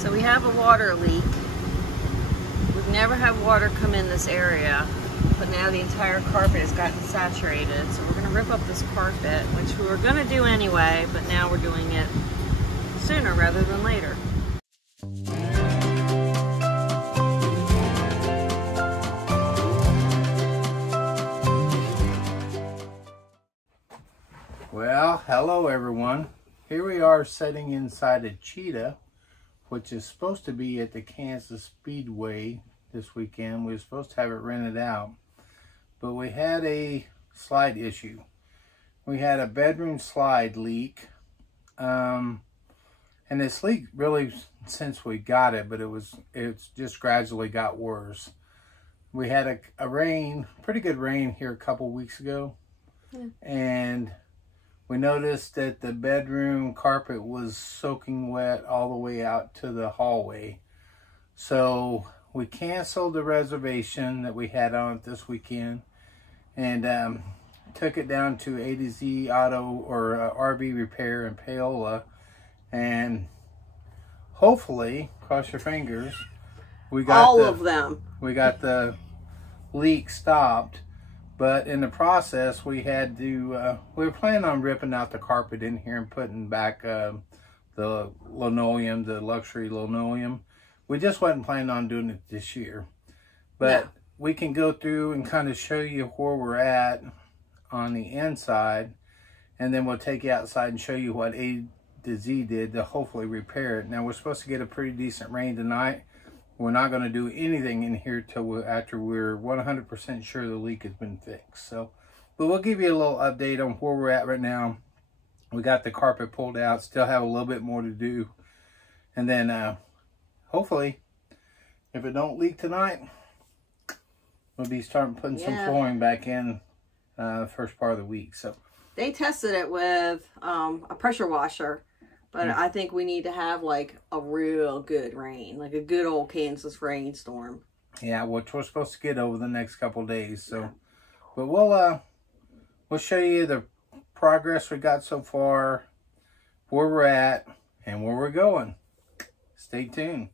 So we have a water leak. We've never had water come in this area, but now the entire carpet has gotten saturated. So we're gonna rip up this carpet, which we were gonna do anyway, but now we're doing it sooner rather than later. Well, hello everyone. Here we are sitting inside a Cheetah, which is supposed to be at the Kansas Speedway this weekend. We were supposed to have it rented out, but we had a slide issue. We had a bedroom slide leak, and this leak really since we got it, but it's just gradually got worse. We had a rain, pretty good rain here a couple weeks ago, and we noticed that the bedroom carpet was soaking wet all the way out to the hallway. So we canceled the reservation that we had on it this weekend and took it down to A to Z Auto or RV Repair in Paola. And hopefully, cross your fingers, we got we got the leak stopped. But in the process, we had to, we were planning on ripping out the carpet in here and putting back the linoleum, the luxury linoleum. We just wasn't planning on doing it this year. But we can go through and kind of show you where we're at on the inside. And then we'll take you outside and show you what A to Z did to hopefully repair it. Now, we're supposed to get a pretty decent rain tonight. We're not going to do anything in here till after we're 100% sure the leak has been fixed. So, but we'll give you a little update on where we're at right now. We got the carpet pulled out, still have a little bit more to do. And then hopefully, if it don't leak tonight, we'll be starting putting some flooring back in first part of the week. So they tested it with a pressure washer. But I think we need to have like a real good rain, like a good old Kansas rainstorm. Yeah, which we're supposed to get over the next couple of days. So, but we'll show you the progress we got so far, where we're at, and where we're going. Stay tuned.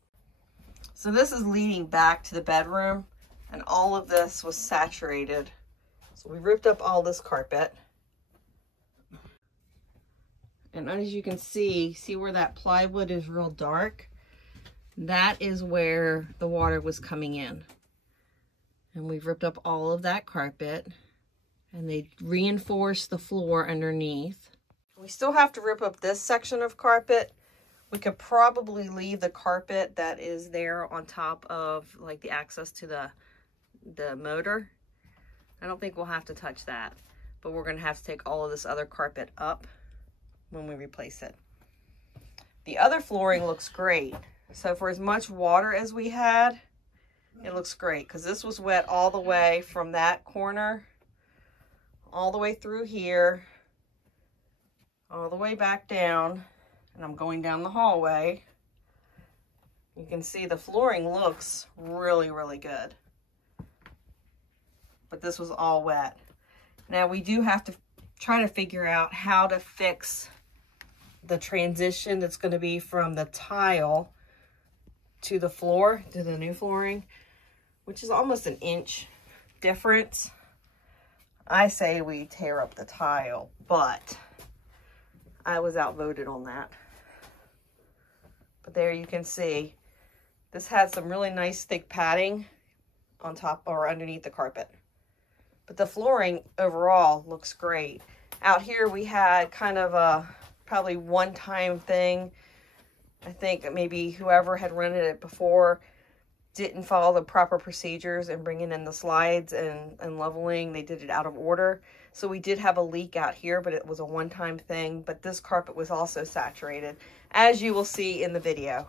So this is leading back to the bedroom, and all of this was saturated. So we ripped up all this carpet. And as you can see where that plywood is real dark? That is where the water was coming in. And we've ripped up all of that carpet. And they reinforced the floor underneath. We still have to rip up this section of carpet. We could probably leave the carpet that is there on top of like the access to the motor. I don't think we'll have to touch that. But we're going to have to take all of this other carpet up when we replace it. The other flooring looks great. So for as much water as we had, it looks great because this was wet all the way from that corner, all the way through here, all the way back down, and I'm going down the hallway. You can see the flooring looks really, really good. But this was all wet. Now we do have to try to figure out how to fix the transition that's going to be from the tile to the floor, to the new flooring, which is almost an inch difference. I say we tear up the tile, but I was outvoted on that. But there you can see, this had some really nice thick padding on top or underneath the carpet. But the flooring overall looks great. Out here we had kind of a probably one-time thing. I think maybe whoever had rented it before didn't follow the proper procedures in bringing in the slides and leveling. They did it out of order. So we did have a leak out here, but it was a one-time thing. But this carpet was also saturated, as you will see in the video.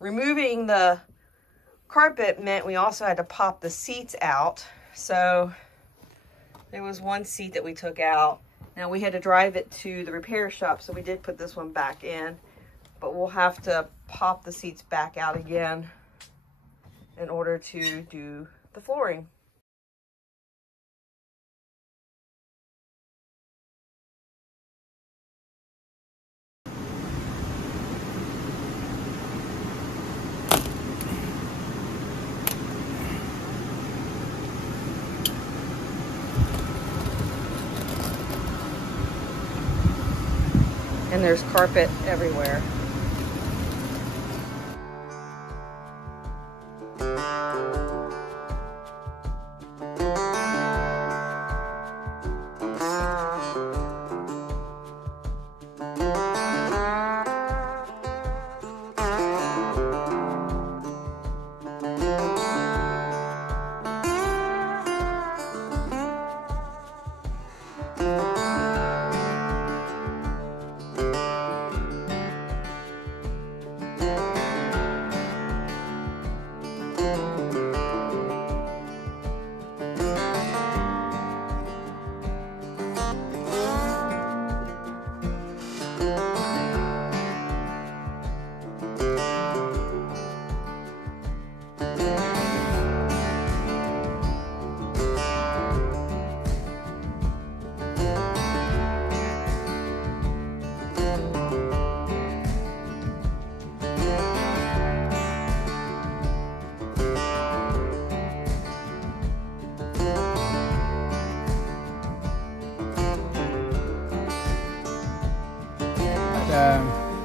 Removing the carpet meant we also had to pop the seats out. So there was one seat that we took out. Now we had to drive it to the repair shop, so we did put this one back in, but we'll have to pop the seats back out again in order to do the flooring. and there's carpet everywhere.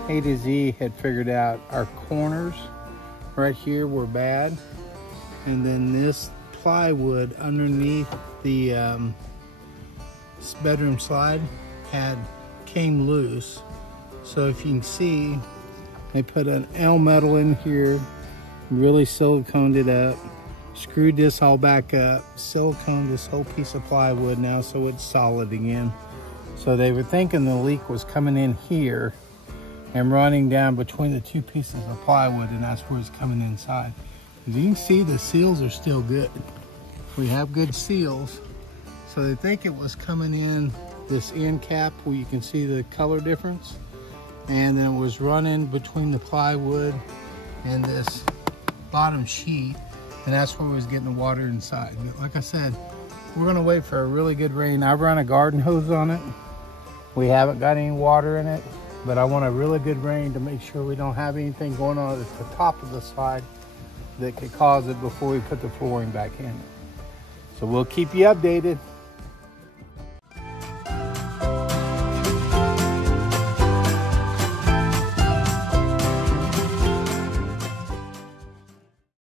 A to Z had figured out our corners right here were bad, and then this plywood underneath the bedroom slide came loose. So if you can see, they put an L metal in here, really siliconed it up, screwed this all back up, siliconed this whole piece of plywood now so it's solid again. So they were thinking the leak was coming in here and running down between the two pieces of plywood, and that's where it's coming inside. As you can see, the seals are still good. We have good seals. So they think it was coming in this end cap where you can see the color difference, and then it was running between the plywood and this bottom sheet, and that's where we was getting the water inside. But like I said, we're gonna wait for a really good rain. I've run a garden hose on it. We haven't got any water in it, but I want a really good rain to make sure we don't have anything going on at the top of the slide that could cause it before we put the flooring back in. So we'll keep you updated.